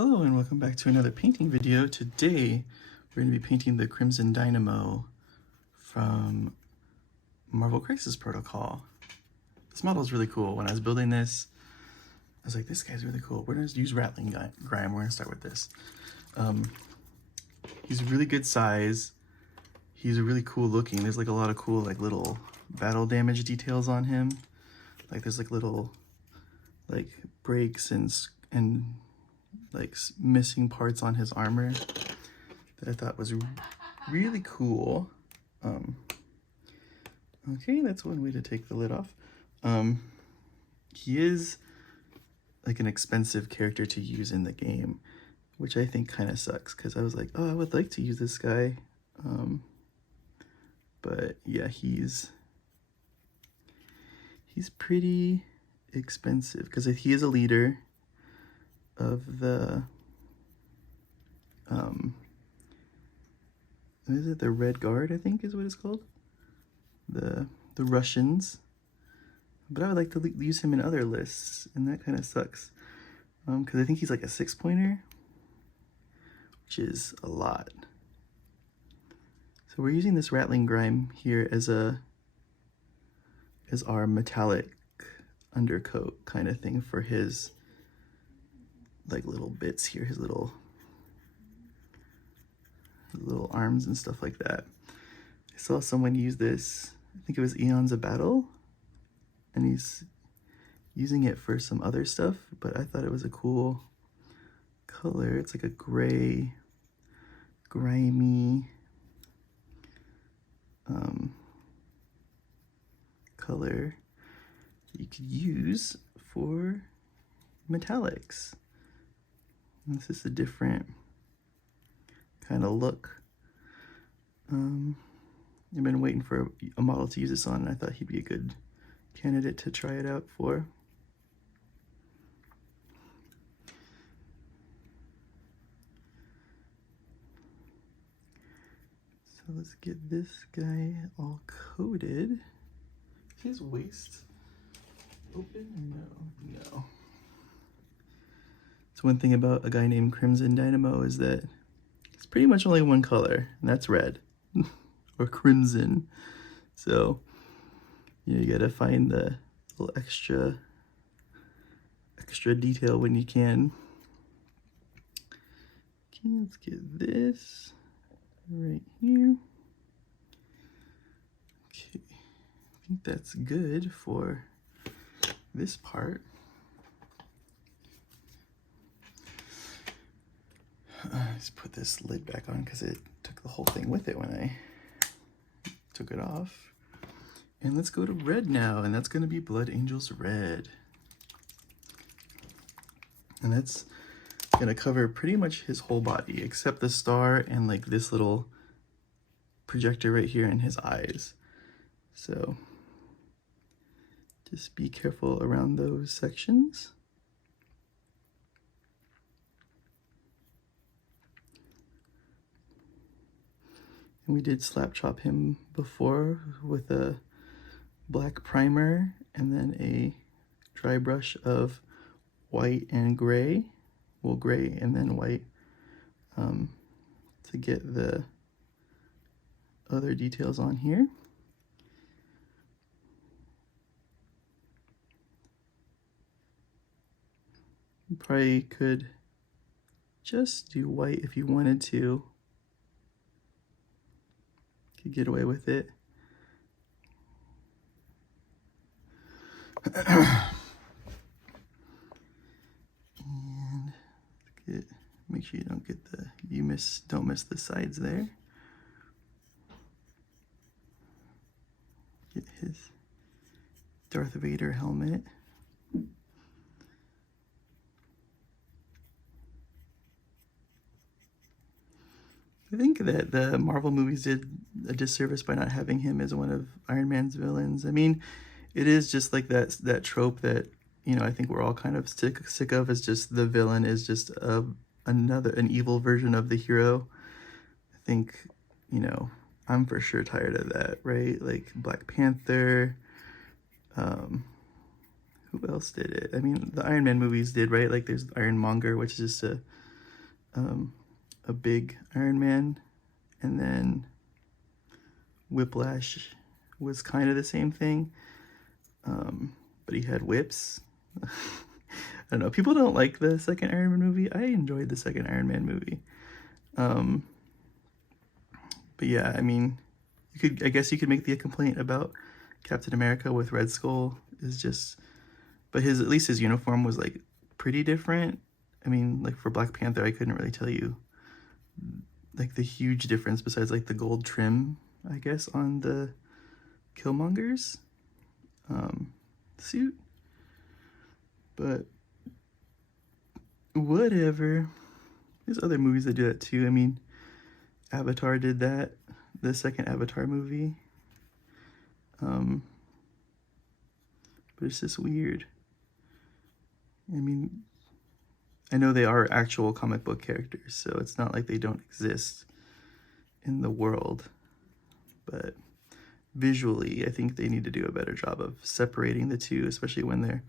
Hello and welcome back to another painting video. Today we're going to be painting the Crimson Dynamo from Marvel Crisis Protocol. This model is really cool. When I was building this, I was like, this guy's really cool. We're going to use Rattling Grime. We're going to start with this. He's a really good size. He's really cool looking. There's like a lot of cool like little battle damage details on him. Like there's like little like breaks and like missing parts on his armor that I thought was really cool. Okay, that's one way to take the lid off. He is like an expensive character to use in the game, which I think kind of sucks because I was like, oh, I would like to use this guy. But yeah, he's pretty expensive because he is a leader of the what is it, the Red Guard, I think is what it's called, the Russians. But I would like to use him in other lists, and that kind of sucks because I think he's like a 6-pointer, which is a lot. So we're using this Rattling Grime here as our metallic undercoat kind of thing for his like little bits here, his little arms and stuff like that. I saw someone use this, I think it was Eons of Battle, and he's using it for some other stuff, but I thought it was a cool color. It's like a gray, grimy color you could use for metallics. And this is a different kind of look. I've been waiting for a model to use this on, and I thought he'd be a good candidate to try it out for. So let's get this guy all coated. Is his waist open or no? No. So one thing about a guy named Crimson Dynamo is that it's pretty much only one color, and that's red or crimson. So you gotta find the little extra detail when you can. Okay, let's get this right here. Okay, I think that's good for this part. Just put this lid back on because it took the whole thing with it when I took it off. And let's go to red now, and that's going to be Blood Angels Red. And that's going to cover pretty much his whole body except the star and like this little projector right here in his eyes. So just be careful around those sections. And we did slap chop him before with a black primer and then a dry brush of white and gray, well, gray and then white, to get the other details on here. You probably could just do white if you wanted to. Could get away with it. And make sure you don't get don't miss the sides there. Get his Darth Vader helmet. I think that the Marvel movies did a disservice by not having him as one of Iron Man's villains. I mean, it is just like that trope that, you know, I think we're all kind of sick of, is just the villain is just an evil version of the hero. I think, you know, I'm for sure tired of that, right? Like Black Panther, who else did it? I mean, the Iron Man movies did, right? Like there's Ironmonger, which is just a big Iron Man, and then Whiplash was kind of the same thing, but he had whips. I don't know. People don't like the second Iron Man movie. I enjoyed the second Iron Man movie. But yeah, I mean, I guess you could make the complaint about Captain America with Red Skull is just, but at least his uniform was like pretty different. I mean, like for Black Panther, I couldn't really tell you like the huge difference besides like the gold trim, I guess, on the Killmonger's suit. But whatever. There's other movies that do that too. I mean, Avatar did that, the second Avatar movie. But it's just weird. I mean, I know they are actual comic book characters, so it's not like they don't exist in the world. But visually, I think they need to do a better job of separating the two, especially when they're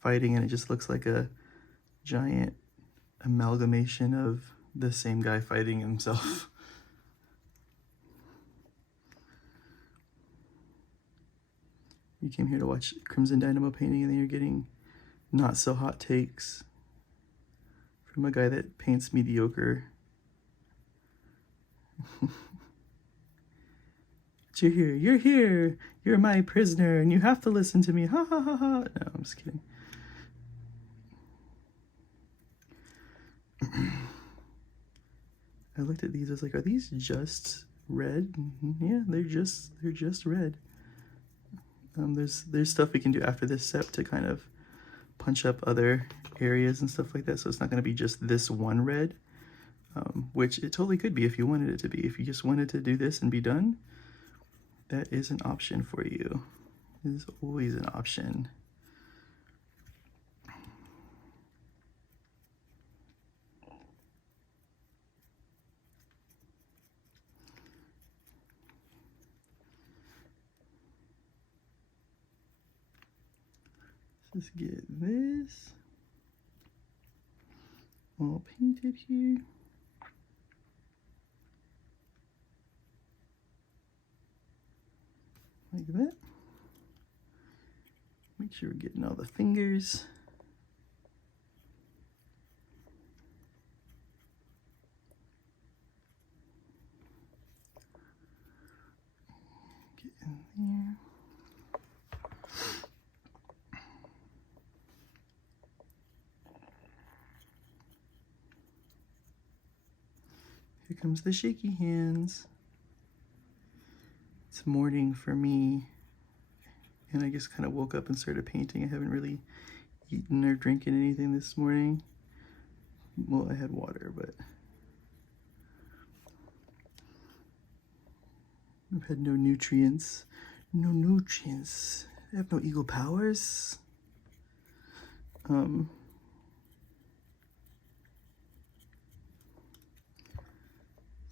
fighting and it just looks like a giant amalgamation of the same guy fighting himself. You came here to watch Crimson Dynamo painting and then you're getting not so hot takes from a guy that paints mediocre. But you're here, you're my prisoner and you have to listen to me, ha ha ha ha. No, I'm just kidding. I looked at these, I was like, are these just red? Yeah, they're just red. There's stuff we can do after this set to kind of punch up other areas and stuff like that, so it's not going to be just this one red, which it totally could be if you wanted it to be. If you just wanted to do this and be done, that is an option for you. It is always an option. Let's get this all painted here. Like that. Make sure we're getting all the fingers. Get in there. Here comes the shaky hands. It's morning for me, and I just kind of woke up and started painting. I haven't really eaten or drinking anything this morning. Well, I had water, but I've had no nutrients. No nutrients. I have no eagle powers.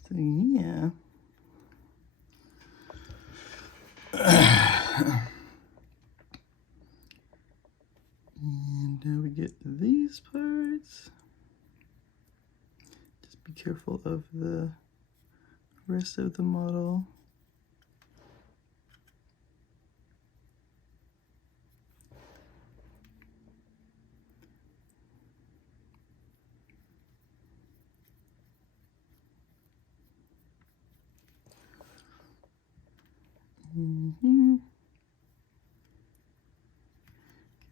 So yeah. And now we get these parts. Just be careful of the rest of the model.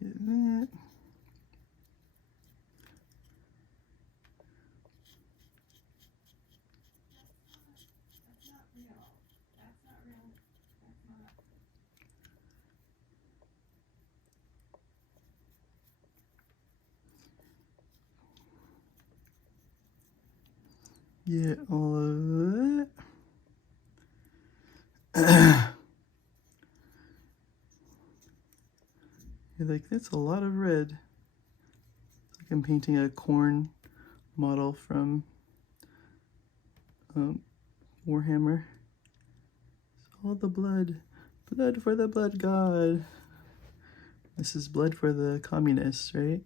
Get that. Get all of that. You're like, that's a lot of red. It's like I'm painting a corn model from Warhammer. It's all the blood. Blood for the blood god. This is blood for the communists, right?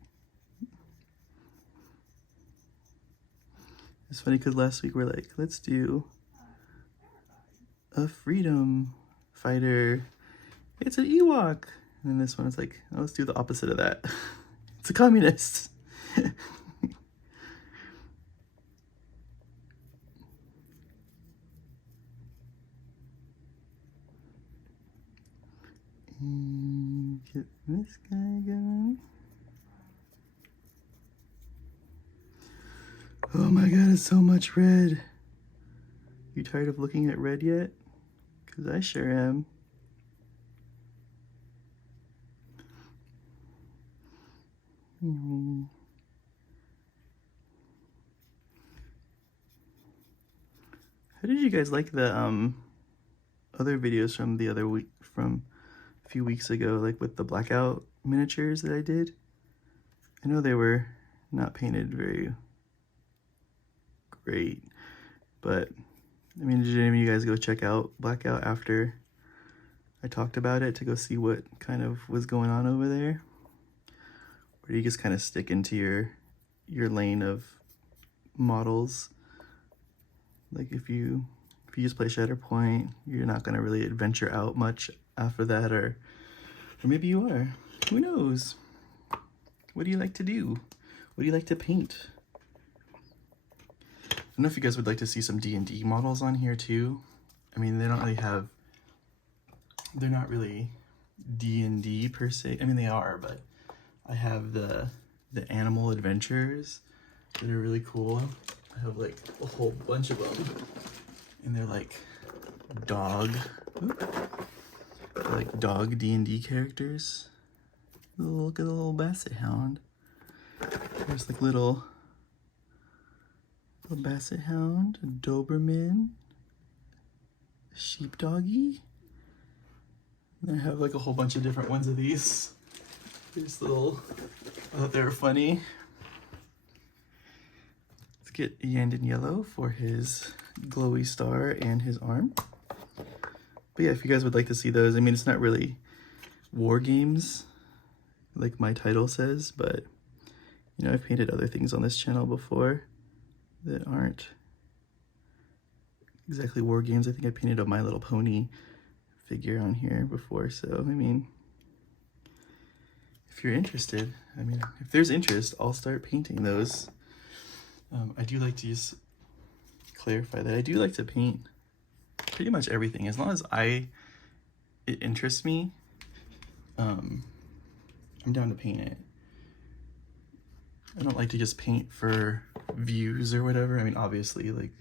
It's funny because last week we're like, let's do a freedom fighter. It's an Ewok. And then this one is like, oh, let's do the opposite of that. It's a communist. And get this guy going. Oh my god, it's so much red. You tired of looking at red yet? Because I sure am. How did you guys like the other videos from the other week, from a few weeks ago, like with the blackout miniatures that I did? I know they were not painted very great, but I mean, did any of you guys go check out Blackout after I talked about it to go see what kind of was going on over there? Or do you just kind of stick into your lane of models? Like if you just play Shatterpoint, you're not gonna really adventure out much after that, or maybe you are. Who knows? What do you like to do? What do you like to paint? I don't know if you guys would like to see some D&D models on here too. I mean, they don't really have, they're not really D&D per se. I mean, they are, but I have the animal adventures that are really cool. I have like a whole bunch of them, and they're like dog, they're like dog D&D characters. Look at the little basset hound. There's like little basset hound, a Doberman, a sheepdoggy. And I have like a whole bunch of different ones of these. These little, I thought they were funny. Let's get Yandin Yellow for his glowy star and his arm. But yeah, if you guys would like to see those, I mean, it's not really war games like my title says, but you know, I've painted other things on this channel before that aren't exactly war games. I think I painted a My Little Pony figure on here before, so I mean, if you're interested, I mean, if there's interest, I'll start painting those. I do like to just clarify that I do like to paint pretty much everything, as long as it interests me. I'm down to paint it. I don't like to just paint for views or whatever. I mean, obviously, like,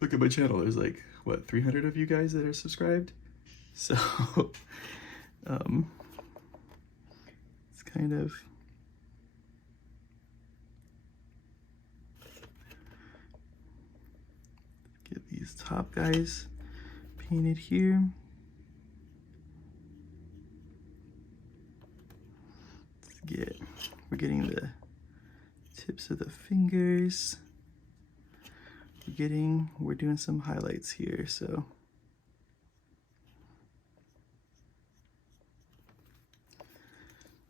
look at my channel. There's like, what, 300 of you guys that are subscribed? So, it's kind of, get these top guys painted here. We're getting the tips of the fingers. We're doing some highlights here, so.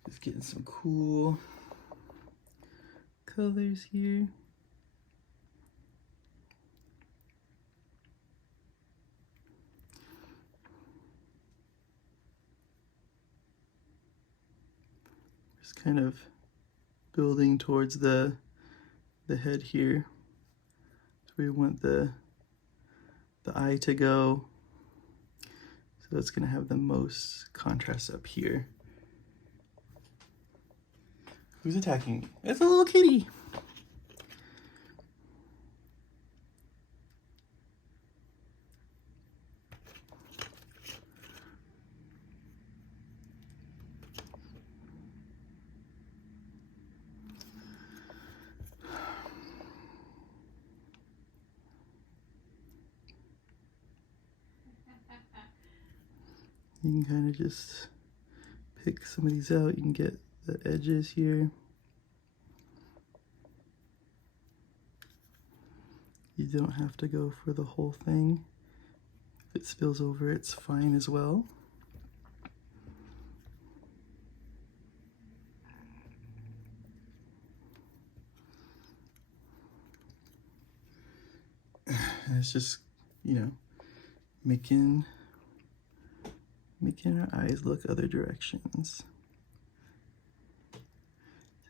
Just getting some cool colors here. Just kind of building towards the head here. So we want the eye to go. So it's gonna have the most contrast up here. Who's attacking me? It's a little kitty. You can kind of just pick some of these out. You can get the edges here. You don't have to go for the whole thing. If it spills over, it's fine as well. And it's just, you know, making our eyes look other directions.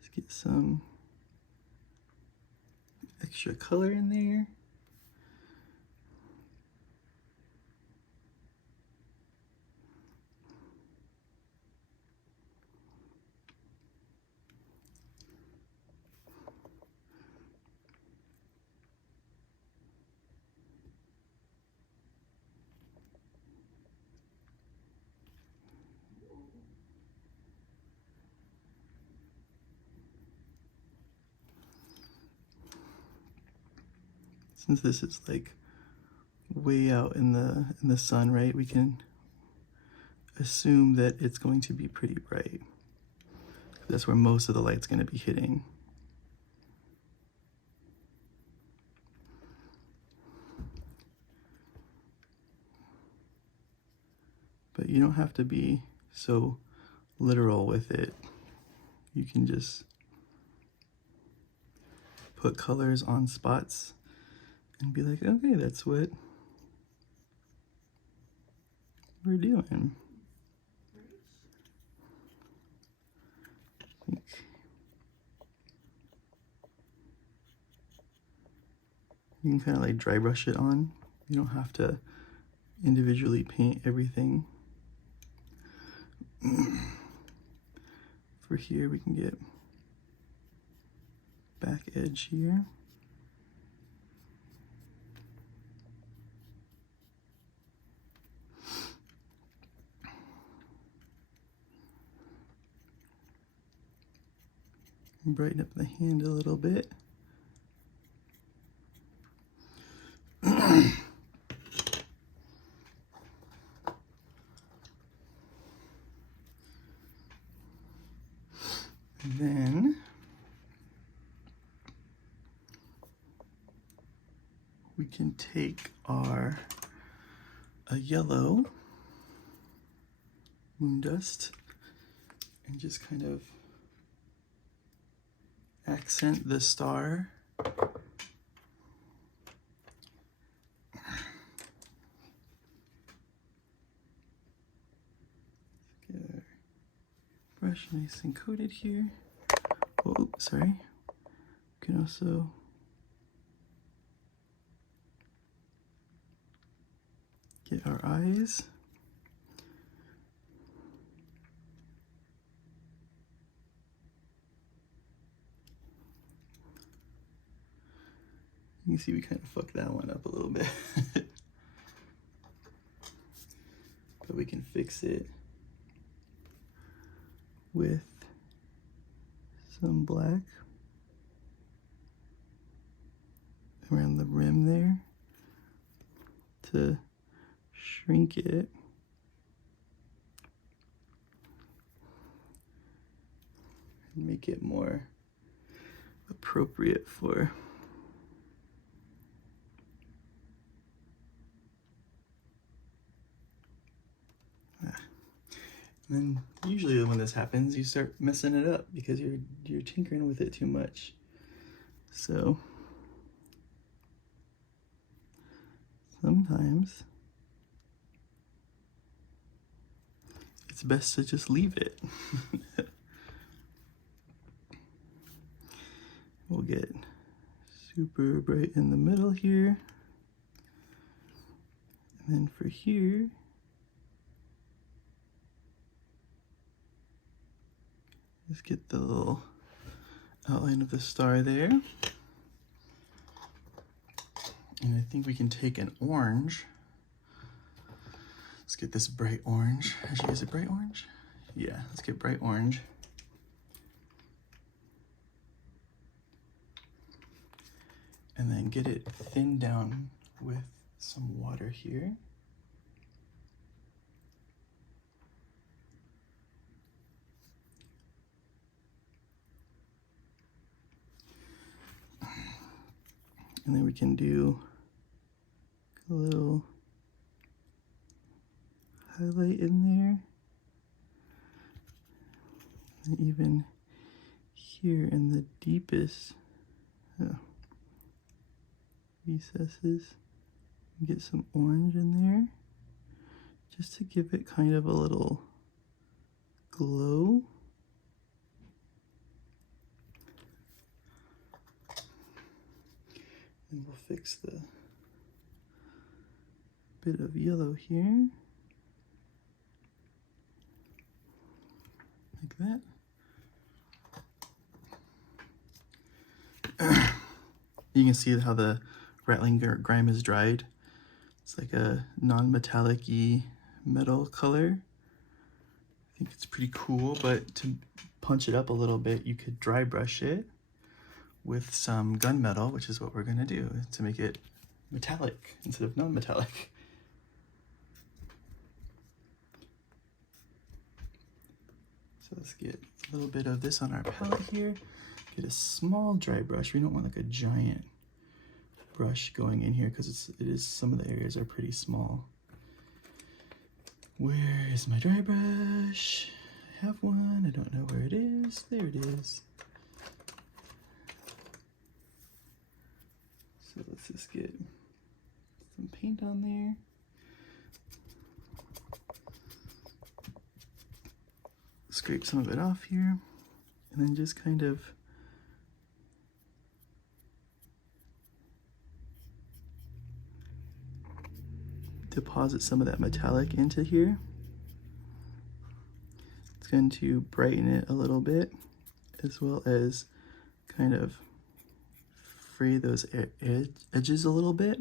Just get some extra color in there. Since this is like way out in the sun, right, we can assume that it's going to be pretty bright. That's where most of the light's going to be hitting. But you don't have to be so literal with it. You can just put colors on spots and be like, okay, that's what we're doing. You can kind of like dry brush it on. You don't have to individually paint everything. For here, we can get back edge here. Brighten up the hand a little bit. And then we can take our yellow moon dust and just kind of accent the star. Get our brush nice and coated here. Oh, sorry. You can also get our eyes. You can see we kind of fucked that one up a little bit. But we can fix it with some black around the rim there to shrink it. And make it more appropriate for And then usually when this happens, you start messing it up because you're tinkering with it too much. So sometimes it's best to just leave it. We'll get super bright in the middle here. And then for here, just get the little outline of the star there. And I think we can take an orange. Let's get this bright orange. Actually, is it bright orange? Yeah, let's get bright orange. And then get it thinned down with some water here. And then we can do a little highlight in there. And even here in the deepest recesses, Get some orange in there just to give it kind of a little glow. And we'll fix the bit of yellow here, like that. You can see how the rattling grime is dried. It's like a non-metallic-y metal color. I think it's pretty cool, but to punch it up a little bit, you could dry brush it with some gunmetal, which is what we're gonna do to make it metallic instead of non-metallic. So let's get a little bit of this on our palette here. Get a small dry brush. We don't want like a giant brush going in here because some of the areas are pretty small. Where is my dry brush? I have one. I don't know where it is. There it is. So let's just get some paint on there. Scrape some of it off here, and then just kind of deposit some of that metallic into here. It's going to brighten it a little bit, as well as kind of fray those edges a little bit.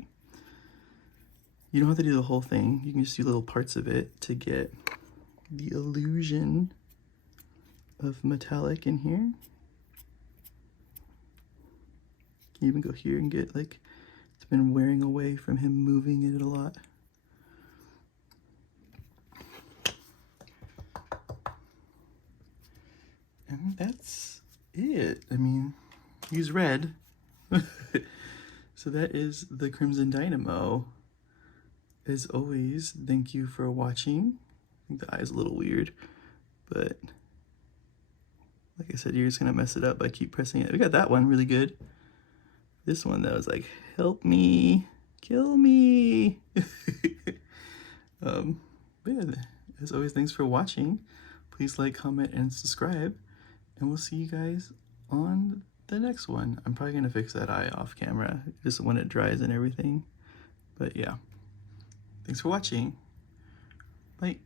You don't have to do the whole thing. You can just do little parts of it to get the illusion of metallic in here. You can even go here and get like it's been wearing away from him moving it a lot. And that's it. I mean, use red. So that is the Crimson Dynamo. As always, thank you for watching. I think the eye's a little weird, but like I said, you're just gonna mess it up by keep pressing it. We got that one really good. This one that was like, help me, kill me. But yeah, as always, thanks for watching. Please like, comment, and subscribe, and we'll see you guys on the next one. I'm probably gonna fix that eye off camera, just when it dries and everything. But yeah, thanks for watching. Bye.